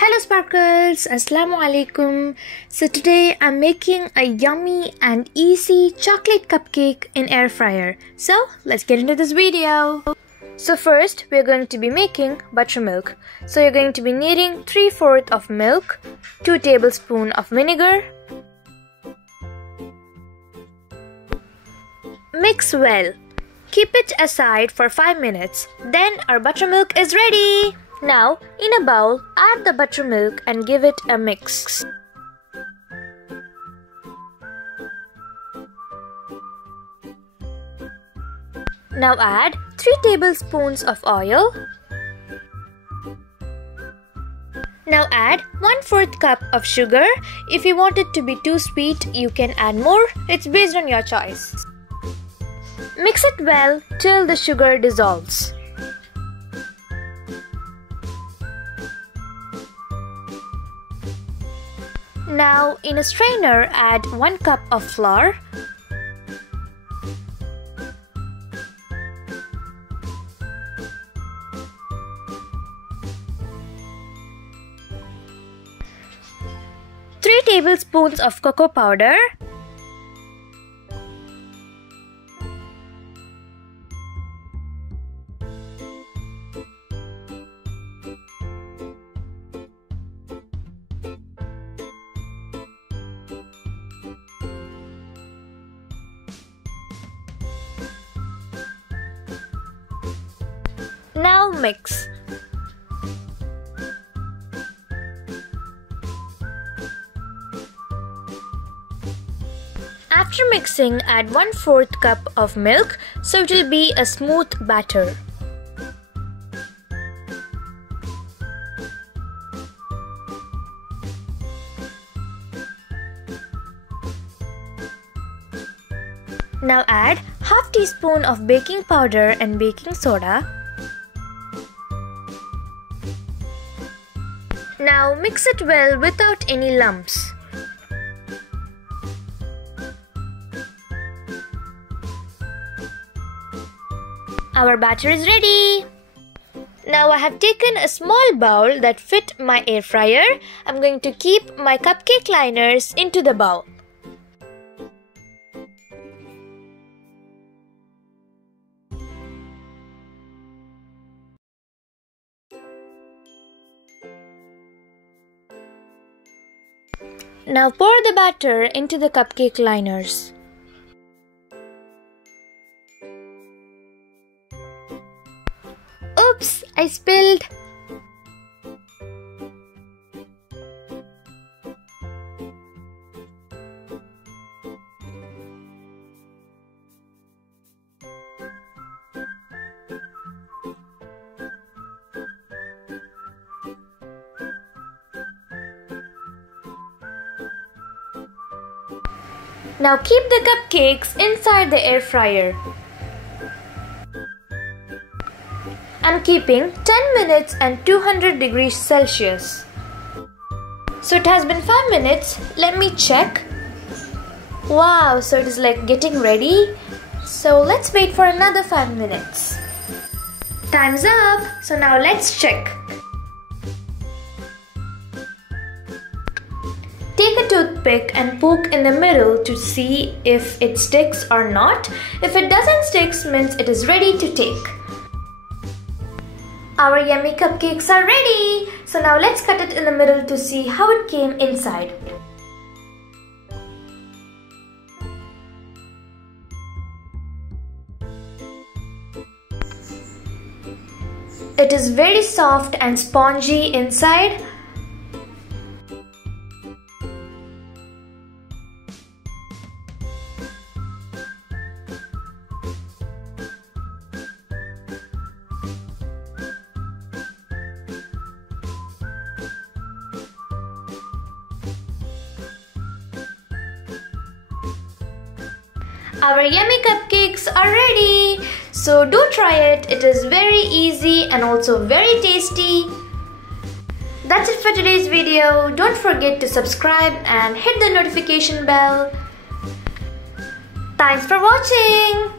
Hello sparkles, assalamu alaikum. So today I'm making a yummy and easy chocolate cupcake in air fryer. So let's get into this video. So first we're going to be making buttermilk. So you're going to be needing 3/4 of milk, 2 tablespoons of vinegar. Mix well. Keep it aside for 5 minutes. Then our buttermilk is ready. Now, in a bowl, add the buttermilk and give it a mix. Now add 3 tablespoons of oil. Now add 1/4 cup of sugar. If you want it to be too sweet, you can add more. It's based on your choice. Mix it well till the sugar dissolves. Now in a strainer add 1 cup of flour. Three tablespoons of cocoa powder. Now mix. After mixing, add 1/4 cup of milk so it will be a smooth batter. Now add half teaspoon of baking powder and baking soda. Now mix it well without any lumps. Our batter is ready. Now I have taken a small bowl that fit my air fryer. I'm going to keep my cupcake liners into the bowl. Now pour the batter into the cupcake liners. Oops, I spilled. Now keep the cupcakes inside the air fryer. I'm keeping 10 minutes and 200 degrees Celsius. So it has been 5 minutes. Let me check. Wow, so it is like getting ready. So let's wait for another 5 minutes. Time's up. So now let's check. Take a toothpick and poke in the middle to see if it sticks or not. If it doesn't stick, means it is ready to take. Our yummy cupcakes are ready. So now let's cut it in the middle to see how it came inside. It is very soft and spongy inside. Our yummy cupcakes are ready. So do try it. It is very easy and also very tasty. That's it for today's video. Don't forget to subscribe and hit the notification bell. Thanks for watching.